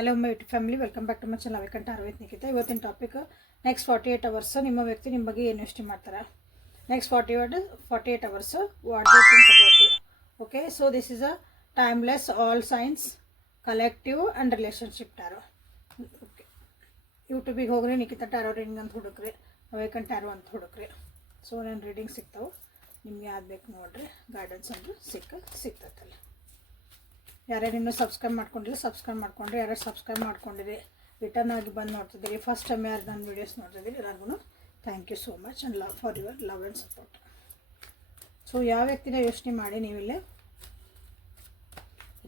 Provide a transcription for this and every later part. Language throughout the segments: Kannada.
Hello my family, welcome back to my channel ಅವಿಕಂಠ ಅರವಿಂದ್ ನಿಖಿತ. ಇವತ್ತಿನ ಟಾಪಿಕ್ ನೆಕ್ಸ್ಟ್ 48 ಅವರ್ಸ್ ನಿಮ್ಮ ವ್ಯಕ್ತಿ ನಿಮ್ಮ ಬಗ್ಗೆ ಏನು ಯೋಚನೆ ಮಾಡ್ತಾರೆ. Next 48 hours what they think about you. Okay, so this is a timeless all signs collective and relationship tarot. Okay, ಯೂಟ್ಯೂಬಿಗೆ ಹೋಗ್ರಿ, ನಿಖಿತ ಟ್ಯಾರೋ ರೀಡಿಂಗ್ ಅಂತ ಹುಡುಕ್ರಿ, ಅವಿಕಂಠ ಟ್ಯಾರೋ ಅಂತ ಹುಡುಕ್ರಿ. ಸೊ ನಾನು ರೀಡಿಂಗ್ ಸಿಗ್ತಾವೆ, ನಿಮ್ಗೆ ಯಾವ್ದು ಬೇಕು ನೋಡಿರಿ, ಗೈಡೆನ್ಸ್ ಅಂದ್ರೆ ಸಿಗ್ತೈತಲ್ಲ. ಯಾರ್ಯಾರು ಇನ್ನೂ ಸಬ್ಸ್ಕ್ರೈಬ್ ಮಾಡ್ಕೊಂಡಿರಿ ಸಬ್ಸ್ಕ್ರೈಬ್ ಮಾಡ್ಕೊಂಡ್ರಿ, ಯಾರ್ಯಾರು ಸಬ್ಸ್ಕ್ರೈಬ್ ಮಾಡ್ಕೊಂಡಿರಿ ರಿಟರ್ನ್ ಆಗಿ ಬಂದು ನೋಡ್ತಿದ್ದೀರಿ, ಫಸ್ಟ್ ಟೈಮ್ ಯಾರು ನನ್ನ ವೀಡಿಯೋಸ್ ನೋಡ್ತಿದ್ದೀರಿ, ಎಲ್ಲರಿಗೂ thank you so much and love for your love and support. So ಯಾವ ವ್ಯಕ್ತಿನ ಯೋಚನೆ ಮಾಡಿ ನೀವಿಲ್ಲಿ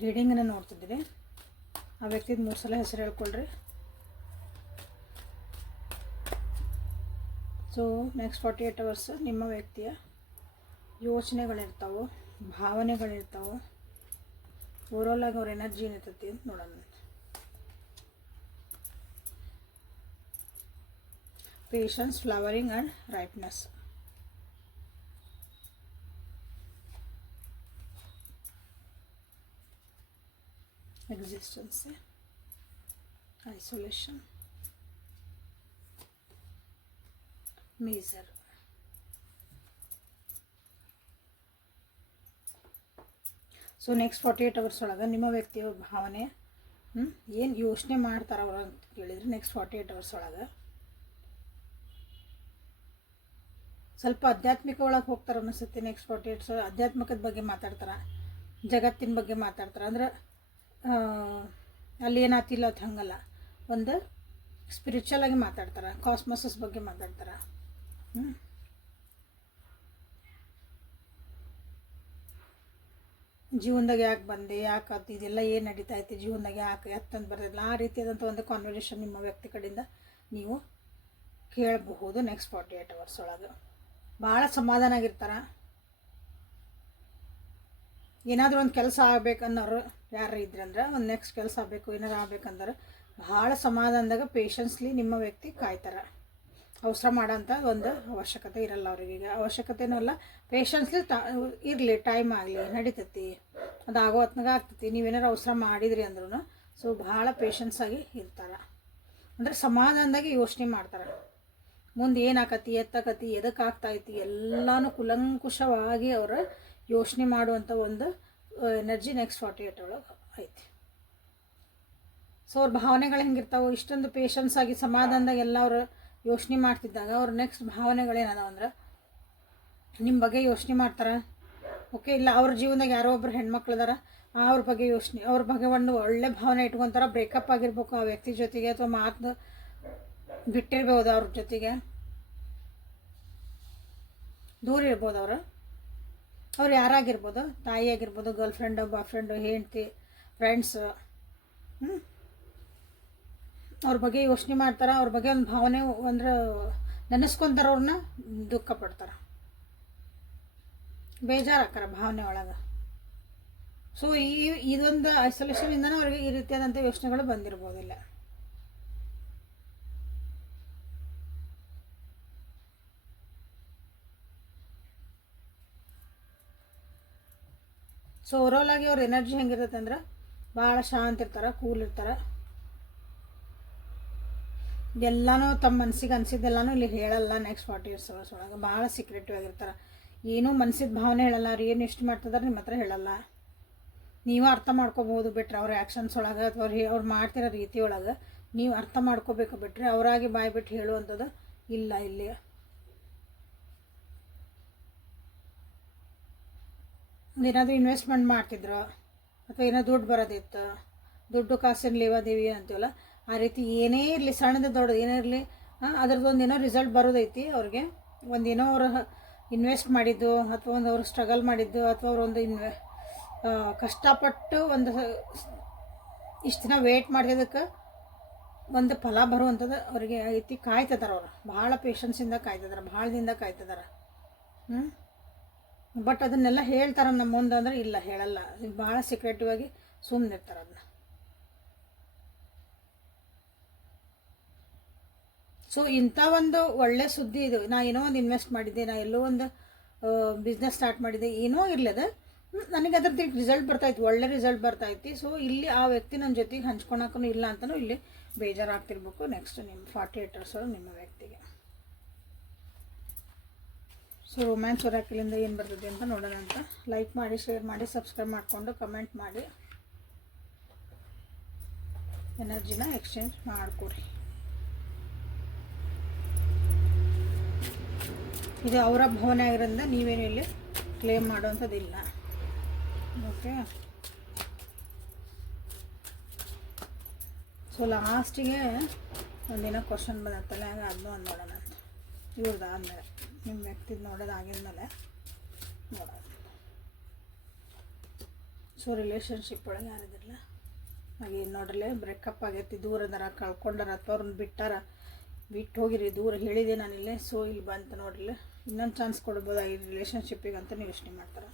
ರೀಡಿಂಗನ್ನು ನೋಡ್ತಿದ್ದೀರಿ, ಆ ವ್ಯಕ್ತಿದ 3 ಸಲ ಹೆಸರು ಹೇಳ್ಕೊಳ್ರಿ. ಸೊ ನೆಕ್ಸ್ಟ್ 48 ಅವರ್ಸ್ ನಿಮ್ಮ ವ್ಯಕ್ತಿಯ ಯೋಚನೆಗಳಿರ್ತಾವೆ, ಭಾವನೆಗಳಿರ್ತಾವೆ, ಓವರಾಲ್ ಆಗಿ ಅವ್ರ ಎನರ್ಜಿ ಏನಿರ್ತೈತಿ ಅಂತ ನೋಡೋಣ. Patience, flowering and rightness. Existence, isolation, miser. So next 48 hours ಒಳಗೆ ನಿಮ್ಮ ವ್ಯಕ್ತಿಯ ಭಾವನೆ ಏನು ಯೋಚನೆ ಮಾಡ್ತಾರೆ ಅವರು ಅಂತ ಕೇಳಿದರೆ, ನೆಕ್ಸ್ಟ್ 48 ಅವರ್ಸ್ ಒಳಗೆ ಸ್ವಲ್ಪ ಆಧ್ಯಾತ್ಮಿಕ ಒಳಗೆ ಹೋಗ್ತಾರೆ ಅನಿಸುತ್ತೆ. ನೆಕ್ಸ್ಟ್ 48 ಆಧ್ಯಾತ್ಮಿಕದ ಬಗ್ಗೆ ಮಾತಾಡ್ತಾರೆ, ಜಗತ್ತಿನ ಬಗ್ಗೆ ಮಾತಾಡ್ತಾರೆ. ಅಂದ್ರೆ ಅಲ್ಲಿ ಏನಾತಿಲ್ಲ ಅದು ಹಂಗಲ್ಲ, ಒಂದು ಸ್ಪಿರಿಚುವಲ್ ಆಗಿ ಮಾತಾಡ್ತಾರೆ, ಕಾಸ್ಮೋಸಸ್ ಬಗ್ಗೆ ಮಾತಾಡ್ತಾರೆ. ಜೀವನದಾಗ ಯಾಕೆ ಬಂದೆ, ಯಾಕೆ ಅದು ಇದೆಲ್ಲ ಏನು ನಡೀತಾ ಐತಿ ಜೀವನದಾಗ, ಯಾಕೆ ಎತ್ತಂದು ಬರೋದಿಲ್ಲ, ಆ ರೀತಿಯಾದಂಥ ಒಂದು ಕಾನ್ವರ್ಸೇಷನ್ ನಿಮ್ಮ ವ್ಯಕ್ತಿ ಕಡೆಯಿಂದ ನೀವು ಕೇಳಬಹುದು. ನೆಕ್ಸ್ಟ್ 48 ಅವರ್ಸ್ ಒಳಗೆ ಭಾಳ ಸಮಾಧಾನ ಆಗಿರ್ತಾರೆ. ಏನಾದರೂ ಒಂದು ಕೆಲಸ ಆಗ್ಬೇಕನ್ನೋರು ಯಾರು ಇದ್ರಂದ್ರೆ, ಒಂದು ನೆಕ್ಸ್ಟ್ ಕೆಲಸ ಆಗಬೇಕು ಏನಾರು ಆಗ್ಬೇಕಂದ್ರೆ ಭಾಳ ಸಮಾಧಾನದಾಗ ಪೇಷನ್ಸ್ಲಿ ನಿಮ್ಮ ವ್ಯಕ್ತಿ ಕಾಯ್ತಾರೆ. ಅವಸರ ಮಾಡೋಂಥ ಒಂದು ಅವಶ್ಯಕತೆ ಇರಲ್ಲ ಅವ್ರಿಗೆ. ಈಗ ಅವಶ್ಯಕತೆನೂ ಅಲ್ಲ, ಪೇಷನ್ಸ್ಲಿ ಇರಲಿ, ಟೈಮ್ ಆಗಲಿ, ನಡೀತೈತಿ, ಅದು ಆಗೋ ಹೊತ್ನಾಗ ಆಗ್ತೈತಿ. ನೀವೇನಾರು ಅವಸರ ಮಾಡಿದ್ರಿ ಅಂದ್ರೂ ಸೊ ಭಾಳ ಪೇಷನ್ಸಾಗಿ ಇರ್ತಾರೆ. ಅಂದರೆ ಸಮಾಧಾನದಾಗಿ ಯೋಚನೆ ಮಾಡ್ತಾರೆ, ಮುಂದೆ ಏನಾಕತಿ, ಎತ್ತಕತಿ, ಎದಕ್ಕೆ ಆಗ್ತಾಯಿತಿ ಎಲ್ಲನೂ ಕುಲಂಕುಷವಾಗಿ ಅವರು ಯೋಚನೆ ಮಾಡುವಂಥ ಒಂದು ಎನರ್ಜಿ ನೆಕ್ಸ್ಟ್ 48 ಒಳಗೆ ಐತಿ. ಸೊ ಅವ್ರ ಭಾವನೆಗಳು ಹೆಂಗಿರ್ತಾವೆ, ಇಷ್ಟೊಂದು ಪೇಷನ್ಸ್ ಆಗಿ ಸಮಾಧಾನದಾಗ ಎಲ್ಲ ಅವರು ಯೋಚನೆ ಮಾಡ್ತಿದ್ದಾಗ ಅವ್ರ ನೆಕ್ಸ್ಟ್ ಭಾವನೆಗಳೇನದಾವ ಅಂದ್ರೆ ನಿಮ್ಮ ಬಗ್ಗೆ ಯೋಚನೆ ಮಾಡ್ತಾರೆ. ಓಕೆ, ಇಲ್ಲ ಅವ್ರ ಜೀವನದಾಗ ಯಾರೋ ಒಬ್ರು ಹೆಣ್ಮಕ್ಳು ಅದಾರ, ಅವ್ರ ಬಗ್ಗೆ ಯೋಚನೆ, ಅವ್ರ ಬಗ್ಗೆ ಒಂದು ಒಳ್ಳೆ ಭಾವನೆ ಇಟ್ಕೊತಾರೆ. ಬ್ರೇಕಪ್ ಆಗಿರ್ಬೇಕು ಆ ವ್ಯಕ್ತಿ ಜೊತೆಗೆ, ಅಥವಾ ಮಾತು ಬಿಟ್ಟಿರ್ಬೋದು, ಅವ್ರ ಜೊತೆಗೆ ದೂರ ಇರ್ಬೋದು. ಅವ್ರು ಯಾರಾಗಿರ್ಬೋದು, ತಾಯಿ ಆಗಿರ್ಬೋದು, ಗರ್ಲ್ ಫ್ರೆಂಡು, ಬಾಯ್ ಫ್ರೆಂಡು, ಹೆಂಡತಿ, ಫ್ರೆಂಡ್ಸು, ಅವ್ರ ಬಗ್ಗೆ ಯೋಚನೆ ಮಾಡ್ತಾರೆ. ಅವ್ರ ಬಗ್ಗೆ ಒಂದು ಭಾವನೆ ಅಂದ್ರೆ ನೆನೆಸ್ಕೊಂತಾರೆ, ಅವ್ರನ್ನ ದುಃಖ ಪಡ್ತಾರೆ, ಬೇಜಾರಾಗ್ತಾರೆ ಭಾವನೆ ಒಳಗೆ. ಸೊ ಇದೊಂದು ಐಸೋಲೇಷನಿಂದನೂ ಅವ್ರಿಗೆ ಈ ರೀತಿಯಾದಂಥ ಯೋಚನೆಗಳು ಬಂದಿರ್ಬೋದಿಲ್ಲ. ಸೊ ಓವರಾಲ್ ಆಗಿ ಅವ್ರ ಎನರ್ಜಿ ಹೆಂಗಿರುತ್ತೆ ಅಂದ್ರೆ ಭಾಳ ಶಾಂತ ಇರ್ತಾರೆ, ಕೂಲ್ ಇರ್ತಾರೆ. ಎಲ್ಲನೂ ತಮ್ಮ ಮನಸ್ಸಿಗೆ ಅನಿಸಿದ್ದೆಲ್ಲನೂ ಇಲ್ಲಿ ಹೇಳಲ್ಲ. ನೆಕ್ಸ್ಟ್ 48 ಅವರ್ಸ್ ಒಳಗೆ ಭಾಳ ಸೀಕ್ರೆಟಿವ್ ಆಗಿರ್ತಾರೆ. ಏನೂ ಮನಸ್ಸಿದ ಭಾವನೆ ಹೇಳಲ್ಲ. ಅವ್ರು ಏನು ಇಷ್ಟು ಮಾಡ್ತಿದ್ದಾರೆ ನಿಮ್ಮ ಹತ್ರ ಹೇಳಲ್ಲ. ನೀವು ಅರ್ಥ ಮಾಡ್ಕೋಬೋದು ಬಿಟ್ರೆ ಅವ್ರ ಆ್ಯಕ್ಷನ್ಸ್ ಒಳಗೆ, ಅಥವಾ ಅವ್ರು ಮಾಡ್ತಿರೋ ರೀತಿ ಒಳಗೆ ನೀವು ಅರ್ಥ ಮಾಡ್ಕೋಬೇಕು ಬಿಟ್ರೆ ಅವರಾಗಿ ಬಾಯಿ ಬಿಟ್ಟು ಹೇಳುವಂಥದ್ದು ಇಲ್ಲ ಇಲ್ಲಿ. ಏನಾದರೂ ಇನ್ವೆಸ್ಟ್ಮೆಂಟ್ ಮಾಡ್ತಿದ್ರು, ಅಥವಾ ಏನೋ ದುಡ್ಡು ಬರೋದಿತ್ತು, ದುಡ್ಡು ಕಾಸಿನ ಲೇವಾದೇವಿ ಅಂತೀವಲ್ಲ, ಆ ರೀತಿ ಏನೇ ಇರಲಿ, ಸಣ್ಣದು ದೊಡ್ಡದು ಏನೇ ಇರಲಿ, ಅದ್ರದ್ದೊಂದು ಏನೋ ರಿಸಲ್ಟ್ ಬರೋದೈತಿ ಅವ್ರಿಗೆ. ಒಂದೇನೋ ಅವ್ರು ಇನ್ವೆಸ್ಟ್ ಮಾಡಿದ್ದು, ಅಥವಾ ಒಂದು ಅವ್ರು ಸ್ಟ್ರಗಲ್ ಮಾಡಿದ್ದು, ಅಥವಾ ಅವರೊಂದು ಕಷ್ಟಪಟ್ಟು ಒಂದು ಇಷ್ಟು ದಿನ ವೇಟ್ ಮಾಡಿದ್ದಕ್ಕೆ ಒಂದು ಫಲ ಬರುವಂಥದ್ದು ಅವ್ರಿಗೆ ಐತಿ. ಕಾಯ್ತಿದ್ದಾರೆ ಅವರು, ಭಾಳ ಪೇಷನ್ಸಿಂದ ಕಾಯ್ತಿದ್ದಾರೆ, ಭಾಳ ದಿನದಿಂದ ಕಾಯ್ತಿದ್ದಾರೆ. ಬಟ್ ಅದನ್ನೆಲ್ಲ ಹೇಳ್ತಾರೆ ನಮ್ಮ ಮುಂದೆ ಅಂದ್ರೆ ಇಲ್ಲ, ಹೇಳಲ್ಲ. ಭಾಳ ಸೀಕ್ರೆಟಿವ್ ಆಗಿ ಸುಮ್ಮನೆ ಇರ್ತಾರೆ. ಅದನ್ನ ಸೊ ಇಂಥ ಒಂದು ಒಳ್ಳೆ ಸುದ್ದಿ ಇದು. ನಾ ಏನೋ ಒಂದು ಇನ್ವೆಸ್ಟ್ ಮಾಡಿದ್ದೆ, ನಾ ಎಲ್ಲೋ ಒಂದು ಬಿಸ್ನೆಸ್ ಸ್ಟಾರ್ಟ್ ಮಾಡಿದ್ದೆ, ಏನೋ ಇರಲದ ನನಗೆ ಅದ್ರದ್ದು ರಿಸಲ್ಟ್ ಬರ್ತೈತಿ, ಒಳ್ಳೆ ರಿಸಲ್ಟ್ ಬರ್ತೈತಿ. ಸೊ ಇಲ್ಲಿ ಆ ವ್ಯಕ್ತಿ ನನ್ನ ಜೊತೆಗೆ ಹಂಚ್ಕೊಳಕ್ಕೂ ಇಲ್ಲ ಅಂತಲೂ ಇಲ್ಲಿ ಬೇಜಾರಾಗ್ತಿರ್ಬೇಕು. ನೆಕ್ಸ್ಟ್ ನಿಮ್ಮ 48 hours ಒಳಗೆ ನಿಮ್ಮ ವ್ಯಕ್ತಿಗೆ. ಸೊ ರೊಮ್ಯಾನ್ಸ್ ಒರಾಕಲಿಂದ ಏನು ಬರ್ತದೆ ಅಂತ ನೋಡೋಣ ಅಂತ. ಲೈಕ್ ಮಾಡಿ, ಶೇರ್ ಮಾಡಿ, ಸಬ್ಸ್ಕ್ರೈಬ್ ಮಾಡಿಕೊಂಡು ಕಮೆಂಟ್ ಮಾಡಿ ಎನರ್ಜಿನ ಎಕ್ಸ್ಚೇಂಜ್ ಮಾಡಿಕೊಡ್ರಿ. ಇದು ಅವರ ಭಾವನೆ ಆಗಿರೋದ್ರಿಂದ ನೀವೇನು ಇಲ್ಲಿ ಕ್ಲೇಮ್ ಮಾಡೋವಂಥದ್ದಿಲ್ಲ. ಓಕೆ, ಸೊ ಲಾಸ್ಟಿಗೆ ಒಂದಿನ ಕ್ವಶನ್ ಬಂದತ್ತಲ್ಲ, ಹಂಗೆ ಅದನ್ನೂ ಒಂದು ನೋಡೋಣ ಅಂತ. ಇವ್ರದ್ದು ಆದಮೇಲೆ ನಿಮ್ಮ ವ್ಯಕ್ತಿದು ನೋಡೋದಾಗಿದ್ಮೇಲೆ ನೋಡೋಣ. ಸೊ ರಿಲೇಷನ್ಶಿಪ್ ಒಳಗೆ ಯಾರಿದಿರಲ್ಲ ಹಾಗೆ ನೋಡ್ರಲ್ಲೇ ಬ್ರೇಕಪ್ ಆಗೈತಿ, ದೂರದಾರ, ಕಳ್ಕೊಂಡಾರ, ಅಥವಾ ಅವ್ರನ್ನ ಬಿಟ್ಟು ಹೋಗಿರಿ, ದೂರ ಹೇಳಿದೆ ನಾನಿಲ್ಲೇ. ಸೊ ಇಲ್ಲಿ ಬಂತು ನೋಡ್ರಲ್ಲೇ, ಇನ್ನೊಂದು ಚಾನ್ಸ್ ಕೊಡ್ಬೋದಾಗಿ ರಿಲೇಷನ್ಶಿಪ್ಪಿಗೆ ಅಂತಲೇ ಯೋಚನೆ ಮಾಡ್ತಾರೆ.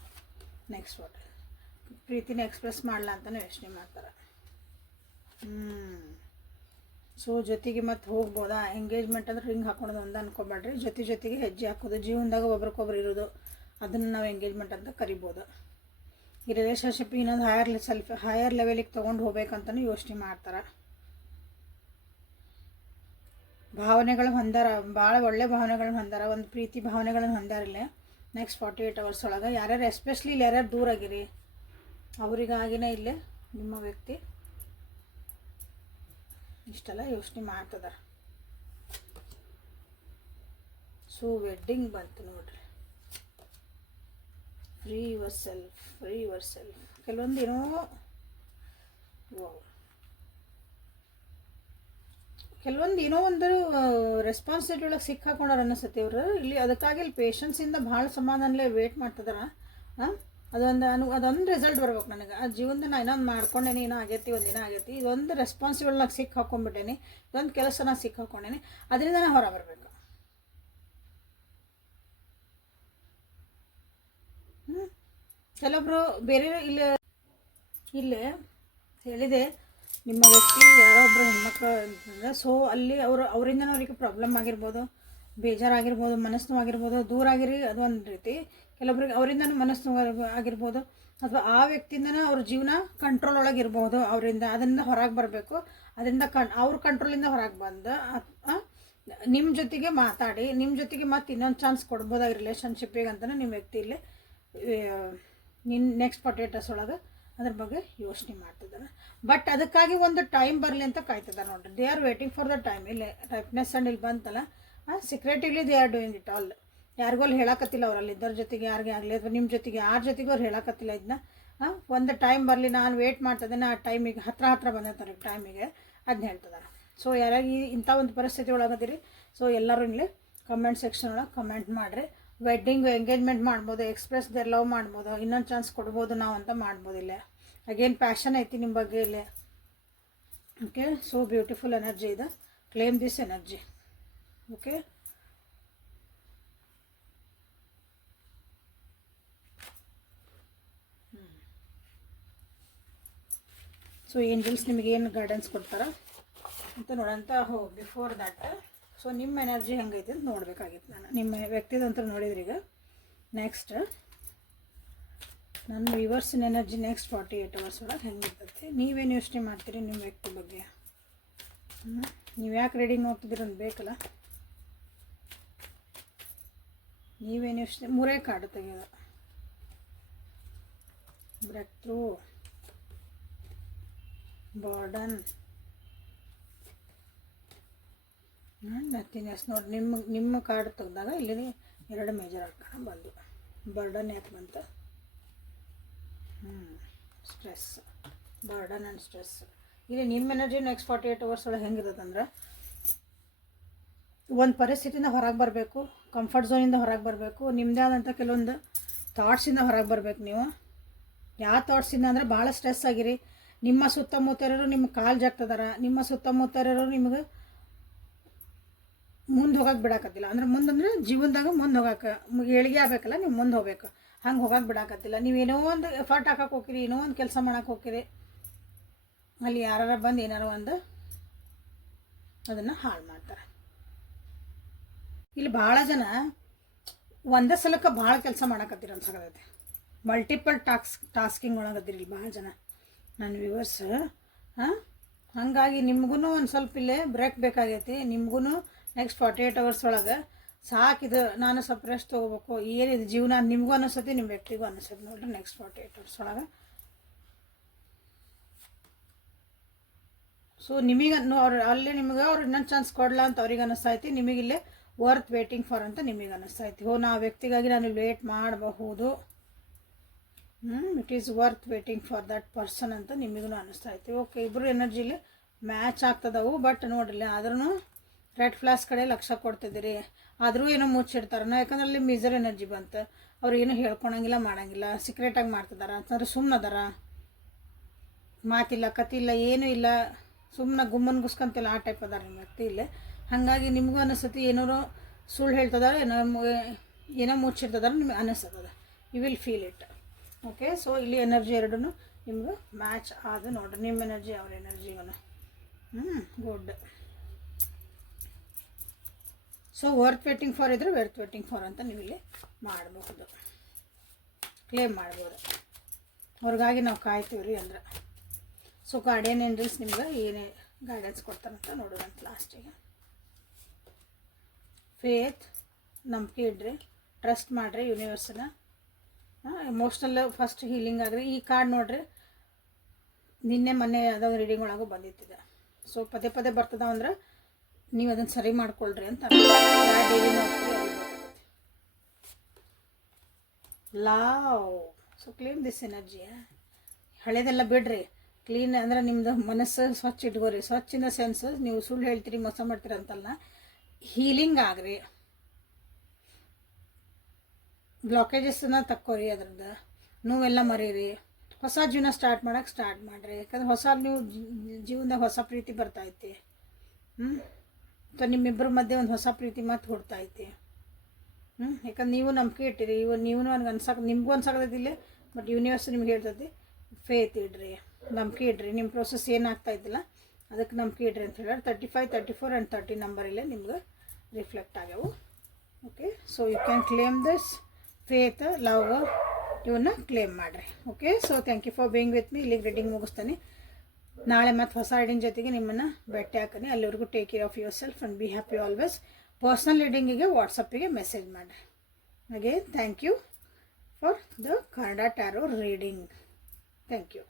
ನೆಕ್ಸ್ಟ್ ವಾಟ್ ಪ್ರೀತಿನ ಎಕ್ಸ್ಪ್ರೆಸ್ ಮಾಡಲ್ಲ ಅಂತಲೇ ಯೋಚನೆ ಮಾಡ್ತಾರೆ. ಸೊ ಜೊತೆಗೆ ಮತ್ತೆ ಹೋಗ್ಬೋದಾ? ಎಂಗೇಜ್ಮೆಂಟ್ ಅಂದ್ರೆ ರಿಂಗ್ ಹಾಕೊಳೋದು ಒಂದು ಅನ್ಕೊಬೇಡ್ರಿ. ಜೊತೆಗೆ ಹೆಜ್ಜೆ ಹಾಕೋದು, ಜೀವನದಾಗ ಒಬ್ರಿಗೊಬ್ರು ಇರೋದು, ಅದನ್ನು ನಾವು ಎಂಗೇಜ್ಮೆಂಟ್ ಅಂತ ಕರಿಬೋದು. ಈ ರಿಲೇಷನ್ಶಿಪ್ ಇನ್ನೊಂದು ಹೈಯರ್ ಲೆವೆಲಿಗೆ ತೊಗೊಂಡು ಹೋಗ್ಬೇಕಂತಲೂ ಯೋಚನೆ ಮಾಡ್ತಾರೆ. ಭಾವನೆಗಳು ಹೊಂದಾರ, ಭಾಳ ಒಳ್ಳೆ ಭಾವನೆಗಳನ್ನ ಹೊಂದಾರ, ಒಂದು ಪ್ರೀತಿ ಭಾವನೆಗಳನ್ನ ಹೊಂದಾರಿಲ್ಲ. ನೆಕ್ಸ್ಟ್ 48 hours ಒಳಗೆ ಯಾರ್ಯಾರು, ಎಸ್ಪೆಷಲಿ ಇಲ್ಲಿ ಯಾರ್ಯಾರು ದೂರ ಆಗಿರಿ ಅವರಿಗಾಗಿನೇ ಇಲ್ಲೇ ನಿಮ್ಮ ವ್ಯಕ್ತಿ ಇಷ್ಟೆಲ್ಲ ಯೋಚನೆ ಮಾಡ್ತದಾರ. ಸೊ ವೆಡ್ಡಿಂಗ್ ಬಂತು ನೋಡ್ರಿ. Free your self. ಕೆಲವೊಂದು ಏನೋ ಒಂದು ರೆಸ್ಪಾನ್ಸಿಬಿಲಿಟಿ ಒಳಗೆ ಸಿಕ್ಕಾಕೊಂಡಾರ ಅನ್ನಿಸುತ್ತೆ ಇವರು ಇಲ್ಲಿ. ಅದಕ್ಕಾಗಿ ಇಲ್ಲಿ ಪೇಷನ್ಸಿಂದ ಭಾಳ ಸಮಾಧಾನಲೇ ವೇಟ್ ಮಾಡ್ತಿದಾರ. ಅದೊಂದು ರಿಸಲ್ಟ್ ಬರ್ಬೇಕು ನನಗೆ. ಆ ಜೀವನದ ನಾನು ಇನ್ನೊಂದು ಮಾಡ್ಕೊಂಡೇನಿ, ಏನೋ ಆಗೈತಿ, ಒಂದಿನ ಆಗೈತಿ, ಇದೊಂದು ರೆಸ್ಪಾನ್ಸಿಬಲ್ನಾಗ ಸಿಕ್ಕ ಹಾಕೊಂಡ್ಬಿಟ್ಟೇನಿ, ಇದೊಂದು ಕೆಲಸ ನಾನು ಸಿಕ್ಕ ಹಾಕೊಂಡೇನಿ, ಅದರಿಂದ ನಾನು ಹೊರ ಬರಬೇಕು. ಕೆಲವೊಬ್ರು ಬೇರೆ ಇಲ್ಲೇ ಹೇಳಿದೆ, ನಿಮ್ಮ ವ್ಯಕ್ತಿ ಯಾರೋ ಒಬ್ಬರು ಹೆಣ್ಮಕ್ಳು ಅಂತಂದರೆ, ಸೊ ಅಲ್ಲಿ ಅವರಿಂದ ಅವರಿಗೆ ಪ್ರಾಬ್ಲಮ್ ಆಗಿರ್ಬೋದು, ಬೇಜಾರಾಗಿರ್ಬೋದು, ಮನಸ್ಸು ಆಗಿರ್ಬೋದು, ದೂರ ಆಗಿರಿ, ಅದು ಒಂದು ರೀತಿ. ಕೆಲವೊಬ್ರಿಗೆ ಅವರಿಂದನೂ ಮನಸ್ಸು ಆಗಿರ್ಬೋದು, ಅಥವಾ ಆ ವ್ಯಕ್ತಿಯಿಂದನೂ ಅವ್ರ ಜೀವನ ಕಂಟ್ರೋಲ್ ಒಳಗೆ ಇರ್ಬೋದು. ಅವರಿಂದ ಅದರಿಂದ ಹೊರಗೆ ಬರಬೇಕು. ಅದರಿಂದ ಅವ್ರ ಕಂಟ್ರೋಲಿಂದ ಹೊರಗೆ ಬಂದು ನಿಮ್ಮ ಜೊತೆಗೆ ಮಾತಾಡಿ, ನಿಮ್ಮ ಜೊತೆಗೆ ಮತ್ತೆ ಇನ್ನೊಂದು ಚಾನ್ಸ್ ಕೊಡ್ಬೋದಾಗಿ ರಿಲೇಷನ್ಶಿಪ್ಪಿಗೆ ಅಂತಲೇ ನಿಮ್ಮ ವ್ಯಕ್ತಿ ಇಲ್ಲಿ ನೆಕ್ಸ್ಟ್ 48 hours ಒಳಗೆ ಅದ್ರ ಬಗ್ಗೆ ಯೋಚನೆ ಮಾಡ್ತಿದ್ದಾರೆ. ಬಟ್ ಅದಕ್ಕಾಗಿ ಒಂದು ಟೈಮ್ ಬರಲಿ ಅಂತ ಕಾಯ್ತಿದ್ದಾರೆ ನೋಡ್ರಿ. They are waiting for the time. ಇಲ್ಲಿ ಟೈಪ್ನೆಸ್ ಆ್ಯಂಡ್ ಇಲ್ಲಿ ಬಂತಲ್ಲ, secretively they are doing it all. ಯಾರಿಗೂ ಅಲ್ಲಿ ಹೇಳಕತ್ತಿಲ್ಲ, ಅವರಲ್ಲಿ ಇದ್ದರ ಜೊತೆಗೆ ಯಾರಿಗೆ ಆಗಲಿ ಅಥವಾ ನಿಮ್ಮ ಜೊತೆಗೆ ಯಾರ ಜೊತೆಗೂ ಅವ್ರು ಹೇಳಕತ್ತಿಲ್ಲ. ಇದನ್ನ ಒಂದು ಟೈಮ್ ಬರಲಿ, ನಾನು ವೇಟ್ ಮಾಡ್ತಿದ್ದೇನೆ, ಆ ಟೈಮಿಗೆ ಹತ್ರ ಬಂದಿರ್ತಾರೆ ಟೈಮಿಗೆ, ಅದನ್ನ ಹೇಳ್ತಿದ್ದಾರೆ. ಸೊ ಯಾರಾಗಿ ಇಂಥ ಒಂದು ಪರಿಸ್ಥಿತಿ ಒಳಗದಿರಿ, ಸೊ ಎಲ್ಲರೂ ಇಲ್ಲಿ ಕಮೆಂಟ್ ಸೆಕ್ಷನ್ ಒಳಗೆ ಕಮೆಂಟ್ ಮಾಡಿರಿ. ವೆಡ್ಡಿಂಗ್ ಎಂಗೇಜ್ಮೆಂಟ್ ಮಾಡ್ಬೋದು, ಎಕ್ಸ್ಪ್ರೆಸ್ ದೇರ್ ಲವ್ ಮಾಡ್ಬೋದು, ಇನ್ನೊಂದು ಚಾನ್ಸ್ ಕೊಡ್ಬೋದು ನಾವು ಅಂತ ಮಾಡ್ಬೋದಿಲ್ಲ. ಅಗೇನ್ ಪ್ಯಾಷನ್ ಐತಿ ನಿಮ್ಮ ಬಗ್ಗೆ ಇಲ್ಲಿ. ಓಕೆ, ಸೊ ಬ್ಯೂಟಿಫುಲ್ ಎನರ್ಜಿ ಇದೆ. Claim this energy. Okay, so angels ನಿಮಗೇನು ಗೈಡೆನ್ಸ್ ಕೊಡ್ತಾರ ಅಂತ ನೋಡೋಂಥ ಬಿಫೋರ್ ದ್ಯಾಟ್. ಸೊ ನಿಮ್ಮ ಎನರ್ಜಿ ಹೆಂಗೈತೆ ಅಂತ ನೋಡಬೇಕಾಗಿತ್ತು ನಾನು. ನಿಮ್ಮ ವ್ಯಕ್ತಿದಂತ ನೋಡಿದ್ರಿ. ಈಗ ನೆಕ್ಸ್ಟ್ ನನ್ನ ವ್ಯೂವರ್ಸಿನ ಎನರ್ಜಿ ನೆಕ್ಸ್ಟ್ 48 hours ಒಳಗೆ ಹೆಂಗಿರ್ತೈತಿ, ನೀವೇನು ಯೋಚನೆ ಮಾಡ್ತೀರಿ ನಿಮ್ಮ ವ್ಯಕ್ತಿ ಬಗ್ಗೆ. ನೀವು ಯಾಕೆ ರೀಡಿಂಗ್ ನೋಡ್ತಿದ್ದೀರ ಅಂತ ಬೇಕಲ್ಲ. ನೀವೇನು ಯೋಚನೆ, 3 ಕಾರ್ಡ್ ತೆಗೆಯೋದು. Breakthrough, burden, nothingness. ನೋಡಿ ನಿಮ್ಮ ಕಾರ್ಡ್ ತೆಗೆದಾಗ ಇಲ್ಲಿ 2 ಮೇಜರ್ ಆರ್ಕಾನ ಬಂದು. ಬರ್ಡನ್ ಯಾಕೆ ಬಂತು? Stress, burden and stress. ಇಲ್ಲಿ ನಿಮ್ಮ ಎನರ್ಜಿ ನೆಕ್ಸ್ಟ್ 48 hours ಒಳಗೆ ಹೆಂಗಿರೋದಂದ್ರೆ, ಒಂದು ಪರಿಸ್ಥಿತಿಯಿಂದ ಹೊರಗೆ ಬರಬೇಕು, ಕಂಫರ್ಟ್ ಝೋನಿಂದ ಹೊರಗೆ ಬರಬೇಕು, ನಿಮ್ಮದೇ ಆದಂಥ ಕೆಲವೊಂದು ಥಾಟ್ಸಿಂದ ಹೊರಗೆ ಬರಬೇಕು. ನೀವು ಯಾವ ಥಾಟ್ಸಿಂದ ಅಂದರೆ, ಭಾಳ ಸ್ಟ್ರೆಸ್ ಆಗಿರಿ, ನಿಮ್ಮ ಸುತ್ತಮುತ್ತರರು ನಿಮ್ಗೆ ಕಾಲು ಜಾಗ್ತದಾರ, ನಿಮ್ಮ ಸುತ್ತಮುತ್ತರರು ನಿಮಗೆ ಮುಂದೆ ಹೋಗಕ್ಕೆ ಬಿಡಾಕತ್ತಿಲ್ಲ. ಅಂದ್ರೆ ಮುಂದಂದ್ರೆ ಜೀವನದಾಗ ಮುಂದೆ ಹೋಗಕ್ಕೆ ಏಳಿಗೆ ಆಗಬೇಕಲ್ಲ, ನೀವು ಮುಂದೆ ಹೋಗ್ಬೇಕು, ಹಂಗೆ ಹೋಗಕ್ಕೆ ಬಿಡಾಕತ್ತಿಲ್ಲ. ನೀವೇನೋ ಒಂದು ಎಫರ್ಟ್ ಹಾಕಕ್ಕೆ ಹೋಗಿರಿ, ಏನೋ ಒಂದು ಕೆಲಸ ಮಾಡಕ್ಕೆ ಹೋಗಿರಿ, ಅಲ್ಲಿ ಯಾರು ಬಂದು ಏನಾರು ಒಂದು ಅದನ್ನು ಹಾಳು ಮಾಡ್ತಾರೆ. ಇಲ್ಲಿ ಭಾಳ ಜನ ಒಂದೇ ಸಲಕ್ಕೆ ಭಾಳ ಕೆಲಸ ಮಾಡಕತ್ತೀರ ಅನ್ಸಕತ್ತೈತಿ. ಮಲ್ಟಿಪಲ್ ಟಾಸ್ಕಿಂಗ್ ಒಳಗದಿರಿ ಭಾಳ ಜನ ನನ್ನ ವ್ಯೂವರ್ಸ್. ಹಾಗಾಗಿ ನಿಮ್ಗೂ ಒಂದು ಸ್ವಲ್ಪ ಇಲ್ಲೇ ಬ್ರೇಕ್ ಬೇಕಾಗೈತಿ. ನಿಮ್ಗೂ ನೆಕ್ಸ್ಟ್ 48 hours ಒಳಗೆ ಸಾಕಿದು, ನಾನು ಸ್ವಲ್ಪ ರೆಸ್ಟ್ ತೊಗೋಬೇಕು, ಏನಿದು ಜೀವನ ನಿಮಗೂ ಅನ್ನಿಸ್ತೈತಿ, ನಿಮ್ಮ ವ್ಯಕ್ತಿಗೂ ಅನ್ನಿಸ್ತೈತಿ ನೋಡ್ರಿ. ನೆಕ್ಸ್ಟ್ 48 hours ಒಳಗೆ ಸೊ ನಿಮಗೆ ಅಲ್ಲೇ ನಿಮ್ಗೆ ಅವ್ರು ಇನ್ನೊಂದು ಚಾನ್ಸ್ ಕೊಡಲ್ಲ ಅಂತ ಅವ್ರಿಗೆ ಅನ್ನಿಸ್ತೈತಿ, ನಿಮಗಿಲ್ಲೇ ವರ್ತ್ ವೇಟಿಂಗ್ ಫಾರ್ ಅಂತ ನಿಮಗೆ ಅನ್ನಿಸ್ತೈತಿ. ನಾ ವ್ಯಕ್ತಿಗಾಗಿ ನಾನು ವೇಟ್ ಮಾಡಬಹುದು, it is worth waiting for that person ಅಂತ ನಿಮಗೂ ಅನ್ನಿಸ್ತೈತಿ. ಓಕೆ, ಇಬ್ಬರು ಎನರ್ಜಿಲಿ ಮ್ಯಾಚ್ ಆಗ್ತದವು. ಬಟ್ ನೋಡ್ರಿ, ಆದ್ರೂ ರೆಡ್ ಫ್ಲಾಸ್ ಕಡೆ ಲಕ್ಷ್ಯ ಕೊಡ್ತಿದ್ದೀರಿ, ಆದರೂ ಏನೋ ಮುಚ್ಚಿಡ್ತಾರೆ. ಯಾಕಂದ್ರೆ ಅಲ್ಲಿ ಮಿಸರ್ ಎನರ್ಜಿ ಬಂತು, ಅವ್ರು ಏನೂ ಹೇಳ್ಕೊಳಂಗಿಲ್ಲ, ಮಾಡಂಗಿಲ್ಲ, ಸೀಕ್ರೆಟಾಗಿ ಮಾಡ್ತಿದಾರ ಅಂತಂದ್ರೆ ಸುಮ್ಮನದಾರ, ಮಾತಿಲ್ಲ ಕತಿಲ್ಲ ಏನೂ ಇಲ್ಲ, ಸುಮ್ಮನೆ ಗುಮ್ಮನ್ಗುಸ್ಕೊಂತಿಲ್ಲ, ಆ ಟೈಪ್ ಅದಾರ ನಿಮ್ಮ ವ್ಯಕ್ತಿ ಇಲ್ಲೇ. ಹಾಗಾಗಿ ನಿಮಗೂ ಅನ್ನಿಸ್ತತಿ ಏನಾರು ಸುಳ್ಳು ಹೇಳ್ತದಾರ, ಏನೋ ಮುಚ್ಚಿರ್ತದಾರ ನಿಮ್ಗೆ ಅನ್ನಿಸ್ತದ. You will feel it. Okay, so ಇಲ್ಲಿ ಎನರ್ಜಿ ಎರಡೂ ನಿಮ್ಗೆ ಮ್ಯಾಚ್ ಆದ ನೋಡ್ರಿ, ನಿಮ್ಮ ಎನರ್ಜಿ ಅವ್ರ ಎನರ್ಜಿಗೂ. Good. So worth waiting for ಇದ್ರೆ ವರ್ತ್ ವೇಟಿಂಗ್ ಫಾರ್ ಅಂತ ನೀವು ಇಲ್ಲಿ ಮಾಡಬಹುದು, ಕ್ಲೇಮ್ ಮಾಡ್ಬೋದು. ಅವ್ರಿಗಾಗಿ ನಾವು ಕಾಯ್ತೀವಿ ರೀ ಅಂದ್ರೆ. ಸೊ ಗಾರ್ಡಿಯನ್ ಏಂಜಲ್ಸ್ ನಿಮ್ಗೆ ಏನೇ ಗೈಡೆನ್ಸ್ ಕೊಡ್ತಾರಂತ ನೋಡೋದಂತ ಲಾಸ್ಟಿಗೆ. ಫೇತ್, ನಂಬಿಕೆ ಇಡ್ರಿ, ಟ್ರಸ್ಟ್ ಮಾಡಿರಿ ಯೂನಿವರ್ಸನ್ನ. ಎಮೋಷ್ನಲ್ ಫಸ್ಟ್ ಹೀಲಿಂಗ್ ಆಗ್ರಿ. ಈ ಕಾರ್ಡ್ ನೋಡ್ರಿ, ನಿನ್ನೆ ಮೊನ್ನೆ ಯಾವುದೋ ರೀಡಿಂಗ್ ಒಳಗೂ ಬಂದಿತ್ತಿದೆ. ಸೊ ಪದೇ ಪದೇ ಬರ್ತದ ಅಂದ್ರೆ ನೀವು ಅದನ್ನು ಸರಿ ಮಾಡ್ಕೊಳ್ರಿ ಅಂತ. ಡೈಲಿ ನೋಡ್ತೀವಿ ಲಾವ್. So clean this energy. ಹಳೇದೆಲ್ಲ ಬಿಡ್ರಿ, ಕ್ಲೀನ್ ಅಂದರೆ ನಿಮ್ಮದು ಮನಸ್ಸು ಸ್ವಚ್ಛ ಇಟ್ಕೋರಿ. ಸ್ವಚ್ಛ ಇನ್ ದ ಸೆನ್ಸ್ ನೀವು ಸುಳ್ಳು ಹೇಳ್ತೀರಿ, ಮೋಸ ಮಾಡ್ತೀರಿ ಅಂತಲ್ಲ, ಹೀಲಿಂಗ್ ಆಗ್ರಿ. ಬ್ಲಾಕೇಜಸ್ನ ತಕ್ಕೋರಿ, ಅದ್ರದ್ದು ನೋವೆಲ್ಲ ಮರೀರಿ. ಹೊಸ ಜೀವನ ಸ್ಟಾರ್ಟ್ ಮಾಡಿರಿ. ಯಾಕಂದ್ರೆ ಹೊಸ ನೀವು ಜೀವನದಾಗ ಹೊಸ ಪ್ರೀತಿ ಬರ್ತೈತಿ. ಅಥವಾ ನಿಮ್ಮಿಬ್ಬರ ಮಧ್ಯೆ ಒಂದು ಹೊಸ ಪ್ರೀತಿ ಮತ್ತೆ ಹುಡ್ತೈತಿ. ಯಾಕಂದ್ರೆ ನೀವು ನಂಬಿಕೆ ಇಟ್ಟಿರಿ, ನೀವು ನನಗೆ ನಿಮಗೂ ಅನ್ಸಕತ್ತೈತಿಲ್ಲ, ಬಟ್ ಯೂನಿವರ್ಸ್ ನಿಮ್ಗೆ ಹೇಳ್ತೈತಿ ಫೇತ್ ಇಡ್ರಿ, ನಂಬಿಕೆ ಇಡ್ರಿ. ನಿಮ್ಮ ಪ್ರೋಸೆಸ್ ಏನಾಗ್ತಾ ಇದ್ದಿಲ್ಲ ಅದಕ್ಕೆ ನಂಬಿಕೆ ಇಡ್ರಿ ಅಂತ ಹೇಳಿ 35, 34 ಆ್ಯಂಡ್ 30 ನಂಬರಲ್ಲೇ ನಿಮ್ಗೆ ರಿಫ್ಲೆಕ್ಟ್ ಆಗ್ಯಾವು. Okay, so you can claim this faith, love, ಇವನ್ನ ಕ್ಲೇಮ್ ಮಾಡಿರಿ. Okay, so thank you for being with me. ಇಲ್ಲಿಗೆ ರೀಡಿಂಗ್ ಮುಗಿಸ್ತಾನೆ. ನಾಳೆ ಮತ್ತು ಹೊಸ ರೀಡಿಂಗ್ ಜೊತೆಗೆ ನಿಮ್ಮನ್ನು ಭೇಟಿ ಹಾಕಿ. ಅಲ್ಲಿವರೆಗೂ take care of yourself and be happy always. Personal ರೀಡಿಂಗಿಗೆ ವಾಟ್ಸಪ್ಪಿಗೆ ಮೆಸೇಜ್ ಮಾಡಿರಿ. Again thank you for the Kannada tarot reading. Thank you.